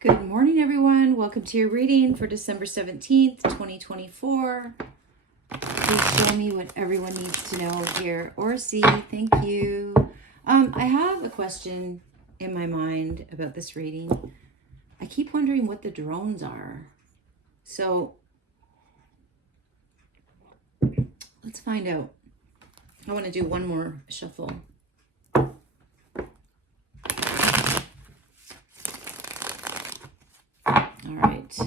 Good morning, everyone. Welcome to your reading for December 17th, 2024. Please show me what everyone needs to know, hear, or see. Thank you. I have a question in my mind about this reading. I keep wondering what the drones are. So let's find out. I want to do one more shuffle. All right.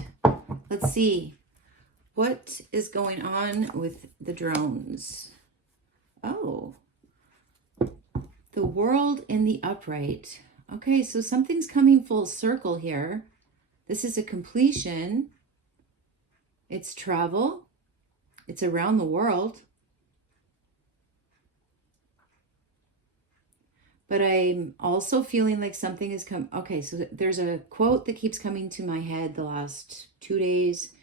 Let's see. What is going on with the drones? Oh, the world in the upright. Okay, so something's coming full circle here. This is a completion. It's travel. It's around the world. But I'm also feeling like something is coming. Okay, so there's a quote that keeps coming to my head the last 2 days.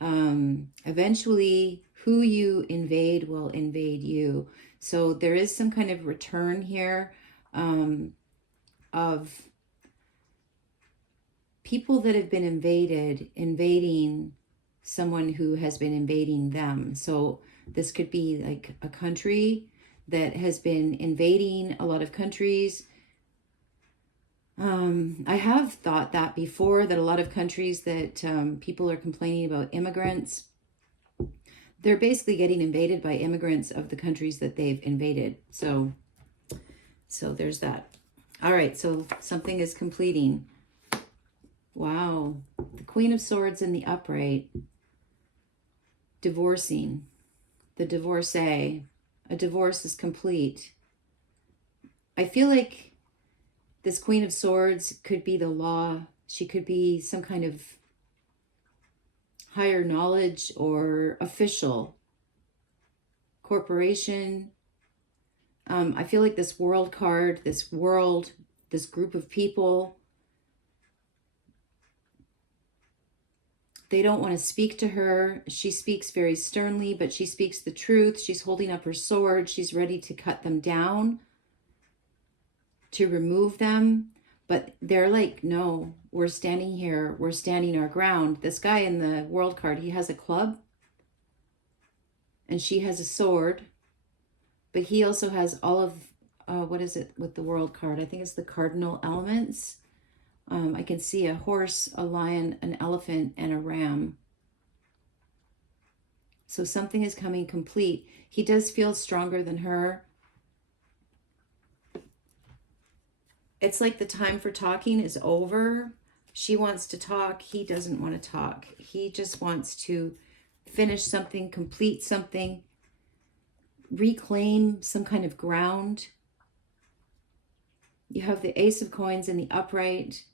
Eventually, who you invade will invade you. So there is some kind of return here of people that have been invading someone who has been invading them. So this could be like a country that has been invading a lot of countries. I have thought that before, that a lot of countries that people are complaining about immigrants, they're basically getting invaded by immigrants of the countries that they've invaded. So there's that. All right, so something is completing. Wow. The Queen of Swords in the upright. Divorcing. The divorcee. A divorce is complete. I feel like this Queen of Swords could be the law. She could be some kind of higher knowledge or official corporation. I feel like this world card, this world, this group of people, they don't want to speak to her. She speaks very sternly, but she speaks the truth. She's holding up her sword. She's ready to cut them down, to remove them. But they're like, no, we're standing here. We're standing our ground. This guy in the world card, he has a club and she has a sword. But he also has all of, what is it with the world card? I think it's the cardinal elements. I can see a horse, a lion, an elephant, and a ram. So something is coming complete. He does feel stronger than her. It's like the time for talking is over. She wants to talk. He doesn't want to talk. He just wants to finish something, complete something, reclaim some kind of ground. You have the Ace of Coins in the upright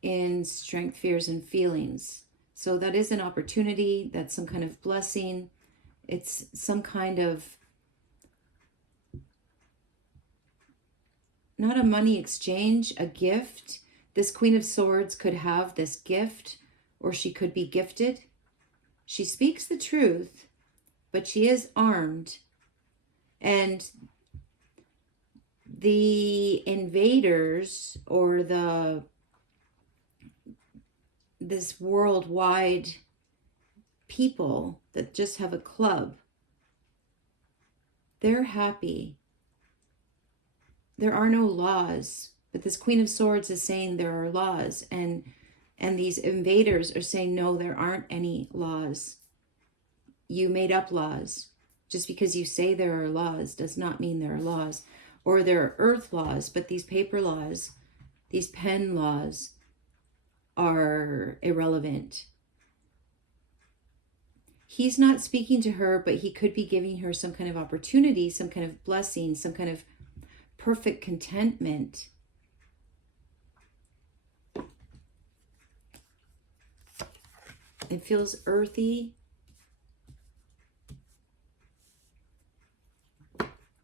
in strength, fears, and feelings. So that is an opportunity. That's some kind of blessing. It's some kind of, not a money exchange, a gift. This Queen of Swords could have this gift, or she could be gifted. She speaks the truth, but she is armed. And the invaders, or this worldwide people that just have a club, they're happy. There are no laws, but this Queen of Swords is saying there are laws, and these invaders are saying, no, there aren't any laws. You made up laws. Just because you say there are laws does not mean there are laws. Or there are earth laws, but these paper laws, these pen laws, are irrelevant. He's not speaking to her, but he could be giving her some kind of opportunity, some kind of blessing, some kind of perfect contentment. It feels earthy.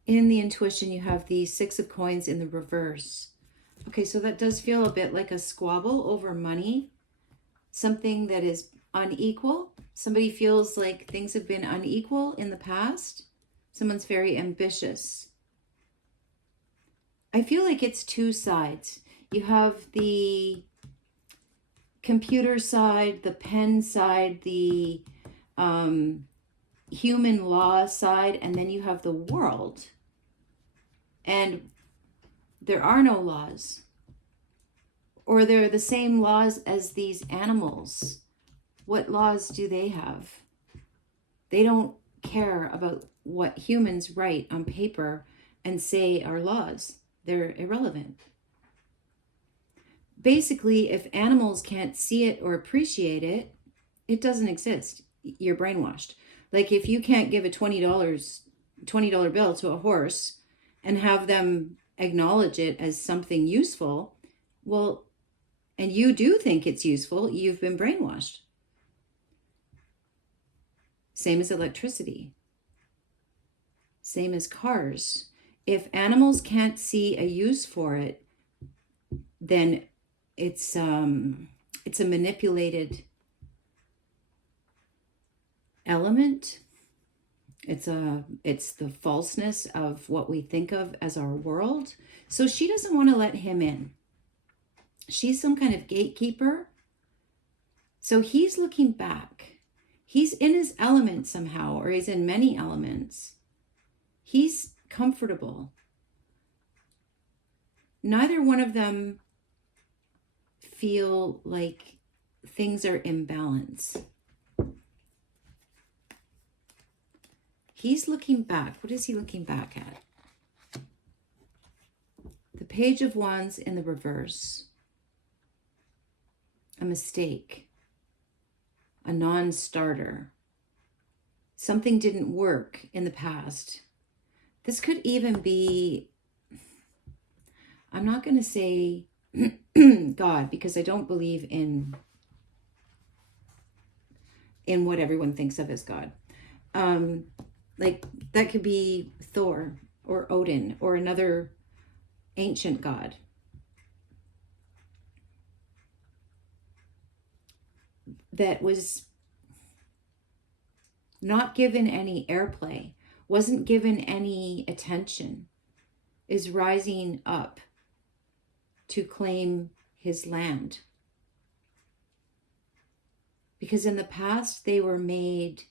In the intuition, you have the Six of Coins in the reverse. Okay, so that does feel a bit like a squabble over money. Something that is unequal. Somebody feels like things have been unequal in the past. Someone's very ambitious. I feel like it's two sides. You have the computer side, the pen side, the human law side, and then you have the world. And there are no laws. Or they're the same laws as these animals. What laws do they have? They don't care about what humans write on paper and say are laws. They're irrelevant. Basically, if animals can't see it or appreciate it, it doesn't exist. You're brainwashed. Like if you can't give a $20 bill to a horse and have them acknowledge it as something useful, well, and you do think it's useful, you've been brainwashed. Same as electricity. Same as cars. If animals can't see a use for it, then it's a manipulated element. It's the falseness of what we think of as our world. So she doesn't want to let him in. She's some kind of gatekeeper. So he's looking back. He's in his element somehow, or he's in many elements. He's comfortable. Neither one of them feel like things are in balance. He's looking back. What is he looking back at? The Page of Wands in the reverse. A mistake. A non-starter. Something didn't work in the past. This could even be, I'm not going to say God, because I don't believe in what everyone thinks of as God. Like that could be Thor or Odin or another ancient god. That was not given any airplay, wasn't given any attention, is rising up to claim his land. Because in the past, they were made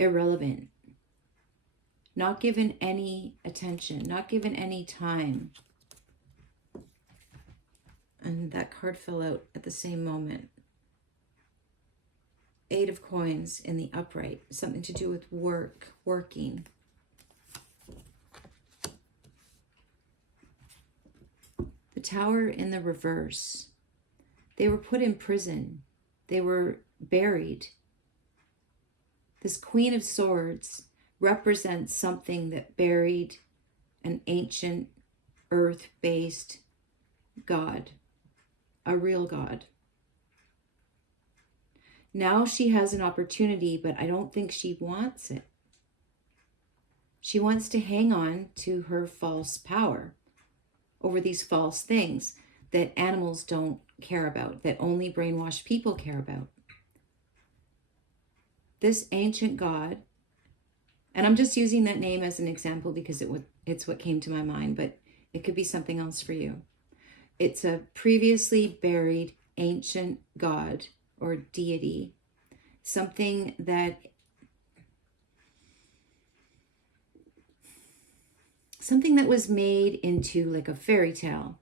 irrelevant, not given any attention, not given any time. And that card fell out at the same moment. 8 of Coins in the upright, something to do with working. The Tower in the reverse. They were put in prison. They were buried. This Queen of Swords represents something that buried an ancient earth-based god, a real god. Now she has an opportunity, but I don't think she wants it. She wants to hang on to her false power over these false things that animals don't care about, that only brainwashed people care about. This ancient god, and I'm just using that name as an example because it's what came to my mind, but it could be something else for you. It's a previously buried ancient god or deity, something that was made into like a fairy tale,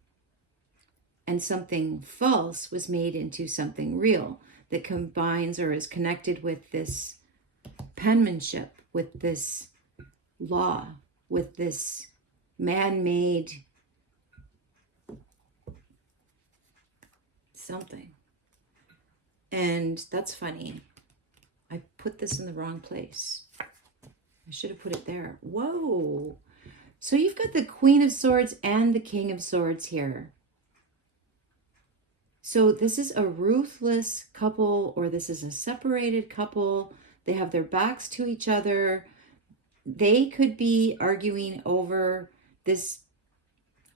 and something false was made into something real that combines or is connected with this penmanship, with this law, with this man-made something. And that's funny. I put this in the wrong place. I should have put it there. Whoa. So you've got the Queen of Swords and the King of Swords here. So this is a ruthless couple, or this is a separated couple. They have their backs to each other. They could be arguing over this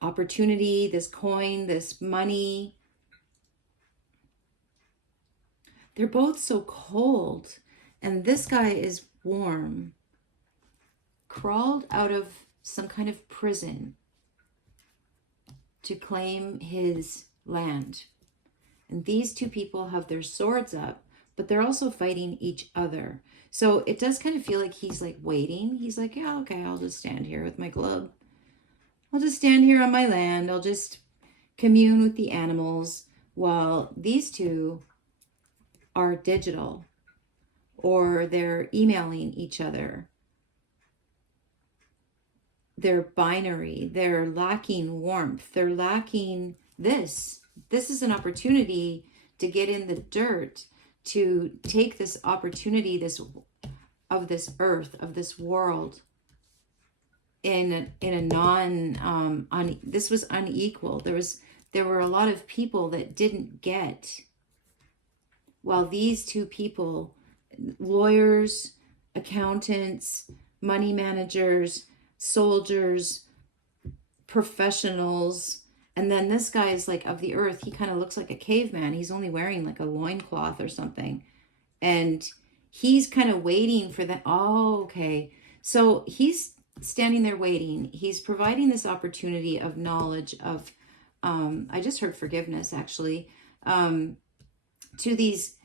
opportunity, this coin, this money. They're both so cold, and this guy is warm, crawled out of some kind of prison to claim his land. And these two people have their swords up, but they're also fighting each other. So it does kind of feel like he's like waiting. He's like, yeah, okay, I'll just stand here with my club. I'll just stand here on my land. I'll just commune with the animals while these two are digital, or they're emailing each other. They're binary. They're lacking warmth. They're lacking this. This is an opportunity to get in the dirt, to take this opportunity, this of this earth, of this world, in a non this was unequal. There were a lot of people that didn't get, while these two people, lawyers, accountants, money managers, soldiers, professionals, and then this guy is like of the earth. He kind of looks like a caveman. He's only wearing like a loincloth or something, and he's kind of waiting for that. Oh, okay. So he's standing there waiting. He's providing this opportunity of knowledge of, I just heard forgiveness actually, to these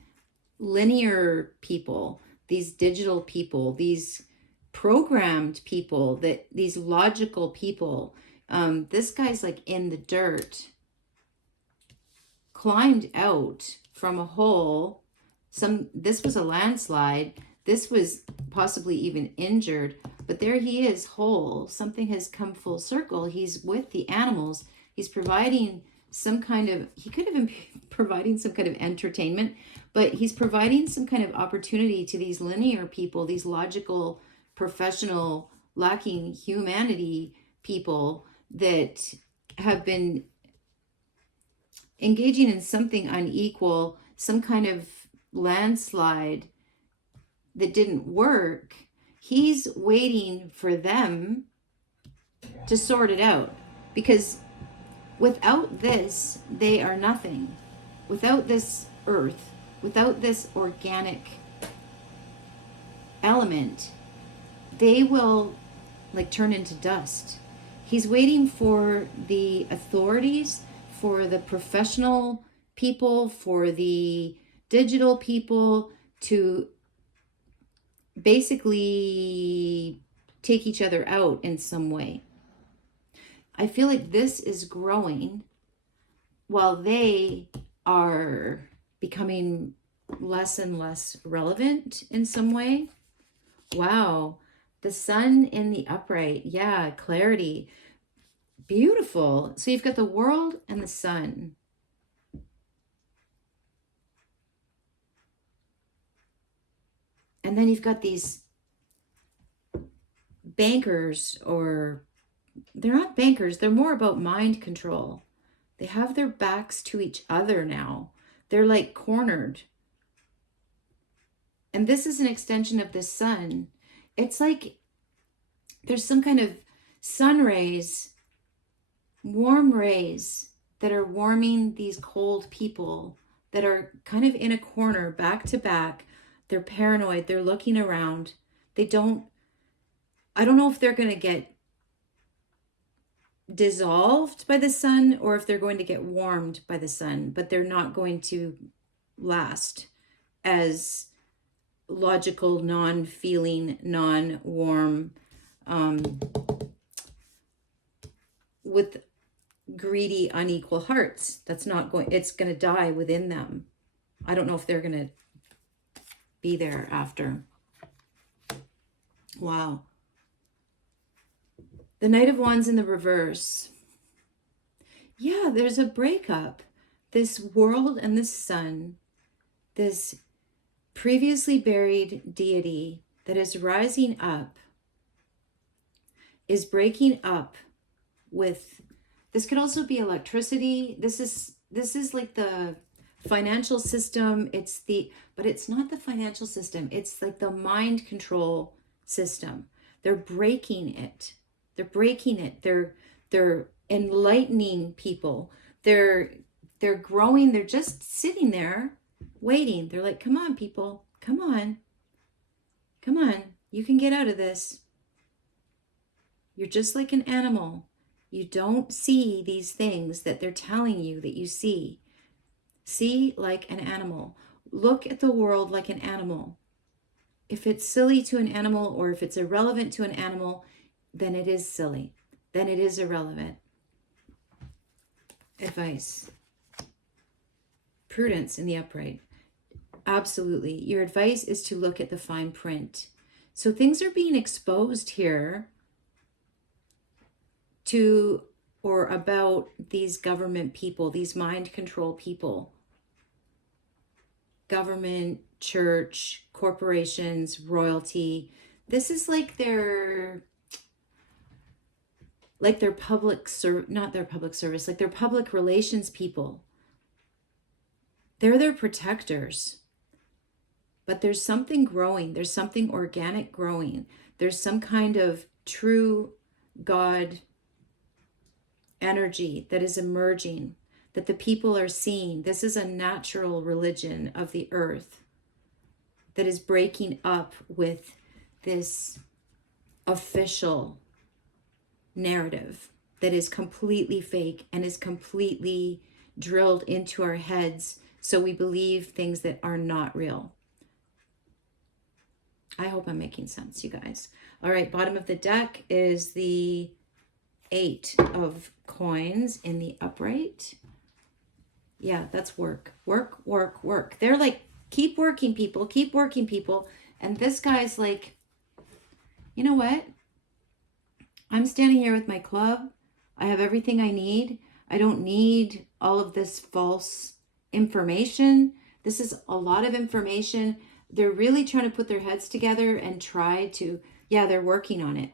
linear people, these digital people, these programmed people, that these logical people. This guy's like in the dirt, climbed out from a hole. This was a landslide. This was possibly even injured, but there he is, whole. Something has come full circle. He's with the animals. He's providing some kind of, he could have been providing some kind of entertainment, but he's providing some kind of opportunity to these linear people, these logical, professional, lacking humanity people that have been engaging in something unequal, some kind of landslide that didn't work. He's waiting for them to sort it out, because without this, they are nothing. Without this earth, without this organic element, they will like turn into dust. He's waiting for the authorities, for the professional people, for the digital people to basically take each other out in some way. I feel like this is growing while they are becoming less and less relevant in some way. Wow. The sun in the upright. Yeah, clarity. Beautiful. So you've got the world and the sun. And then you've got these bankers, or they're not bankers. They're more about mind control. They have their backs to each other now. They're like cornered. And this is an extension of the sun. It's like there's some kind of sun rays, warm rays that are warming these cold people that are kind of in a corner, back to back. They're paranoid. They're looking around. I don't know if they're going to get dissolved by the sun or if they're going to get warmed by the sun, but they're not going to last as logical, non-feeling, non-warm, with greedy, unequal hearts. It's going to die within them. I don't know if they're going to be there after. Wow. The Knight of Wands in the reverse. Yeah, there's a breakup. This world and this sun, this previously buried deity that is rising up, is breaking up with, this could also be electricity. This is like the financial system. But it's not the financial system. It's like the mind control system. They're breaking it. They're breaking it. They're enlightening people. They're growing. They're just sitting there waiting. They're like, come on, people. Come on. Come on. You can get out of this. You're just like an animal. You don't see these things that they're telling you that you see. See like an animal. Look at the world like an animal. If it's silly to an animal or if it's irrelevant to an animal, then it is silly. Then it is irrelevant. Advice. Prudence in the upright. Absolutely. Your advice is to look at the fine print. So things are being exposed here to or about these government people, these mind control people. Government, church, corporations, royalty. This is like their public not their public service, like their public relations people. They're their protectors. But there's something growing. There's something organic growing. There's some kind of true God energy that is emerging, that the people are seeing. This is a natural religion of the earth that is breaking up with this official narrative that is completely fake and is completely drilled into our heads so we believe things that are not real. I hope I'm making sense, you guys. All right, bottom of the deck is the 8 of coins in the upright. Yeah, that's work. Work, work, work. They're like, keep working, people. Keep working, people. And this guy's like, you know what? I'm standing here with my club. I have everything I need. I don't need all of this false information. This is a lot of information. They're really trying to put their heads together and try to, yeah, they're working on it.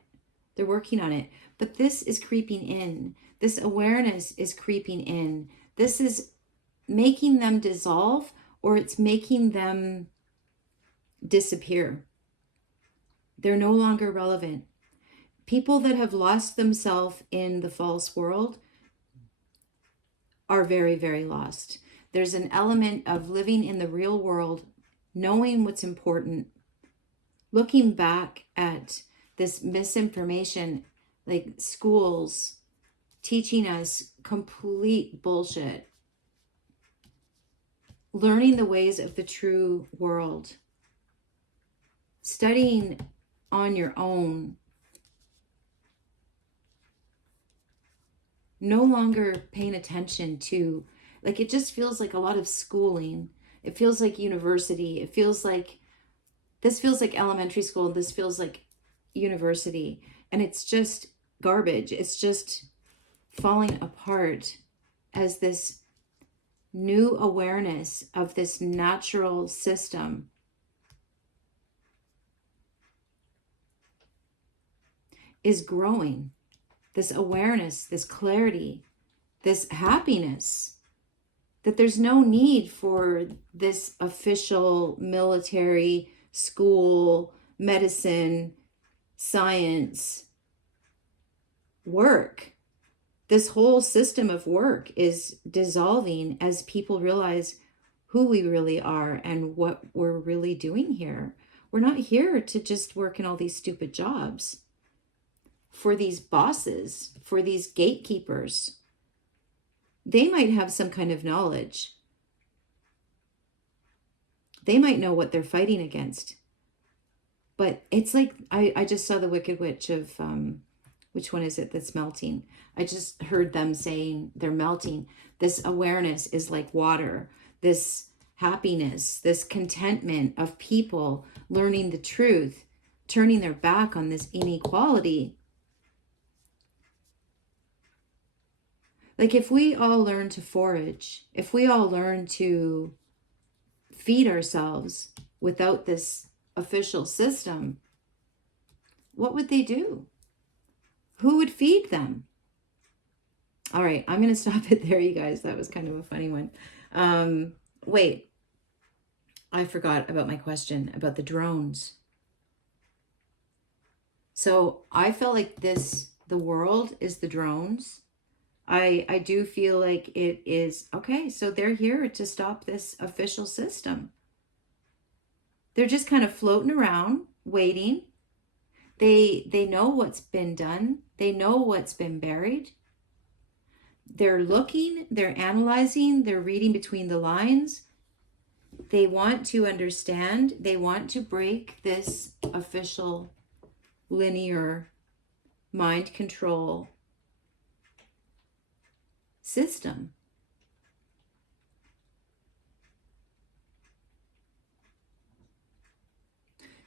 They're working on it. But this is creeping in. This awareness is creeping in. This is making them dissolve, or it's making them disappear. They're no longer relevant. People that have lost themselves in the false world are very, very lost. There's an element of living in the real world, knowing what's important, looking back at this misinformation, like schools teaching us complete bullshit, learning the ways of the true world, studying on your own, no longer paying attention to, like, it just feels like a lot of schooling. It feels like university. It feels like, this feels like elementary school. This feels like university. And it's just garbage. It's just falling apart as this new awareness of this natural system is growing. This awareness, this clarity, this happiness, that there's no need for this official military, school, medicine, science work. This whole system of work is dissolving as people realize who we really are and what we're really doing here. We're not here to just work in all these stupid jobs for these bosses, for these gatekeepers. They might have some kind of knowledge. They might know what they're fighting against. But it's like, I just saw the Wicked Witch of, which one is it that's melting? I just heard them saying they're melting. This awareness is like water. This happiness, this contentment of people learning the truth, turning their back on this inequality. Like if we all learn to forage, if we all learn to feed ourselves without this official system, what would they do? Who would feed them? All right, I'm going to stop it there, you guys. That was kind of a funny one. Wait, I forgot about my question about the drones. So I felt like the world is the drones. I do feel like it is, okay, so they're here to stop this official system. They're just kind of floating around, waiting. They know what's been done. They know what's been buried. They're looking, they're analyzing, they're reading between the lines. They want to understand. They want to break this official linear mind control system.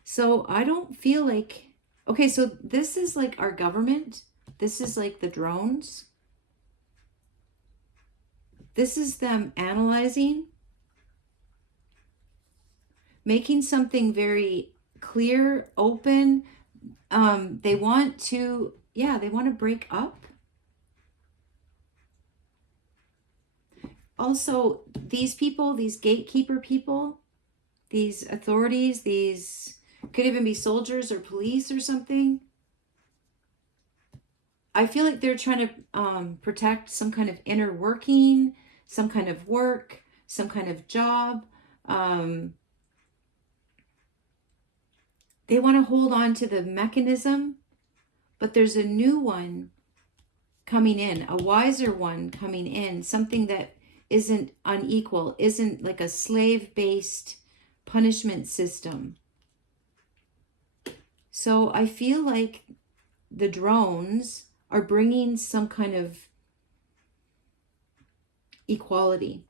So I don't feel like, okay, so this is like our government. This is like the drones. This is them analyzing, making something very clear, open. They want to, yeah, they want to break up. Also, these people, these gatekeeper people, these authorities, these could even be soldiers or police or something. I feel like they're trying to protect some kind of inner working, some kind of work, some kind of job. They want to hold on to the mechanism, but there's a new one coming in, a wiser one coming in, something that isn't unequal, isn't like a slave-based punishment system. So I feel like the drones are bringing some kind of equality.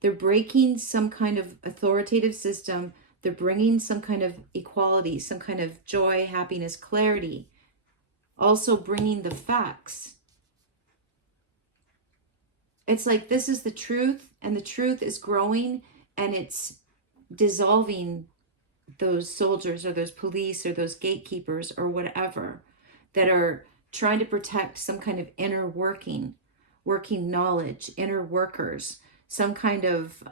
They're breaking some kind of authoritative system. They're bringing some kind of equality, some kind of joy, happiness, clarity. Also bringing the facts. It's like this is the truth, and the truth is growing, and it's dissolving those soldiers or those police or those gatekeepers or whatever that are trying to protect some kind of inner working knowledge, inner workers, some kind of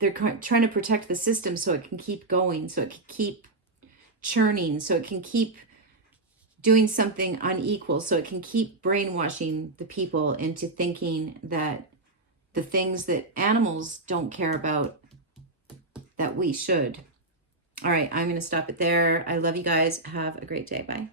they're trying to protect the system so it can keep going, so it can keep churning, so it can keep doing something unequal, so it can keep brainwashing the people into thinking that the things that animals don't care about, that we should. All right, I'm going to stop it there. I love you guys. Have a great day. Bye.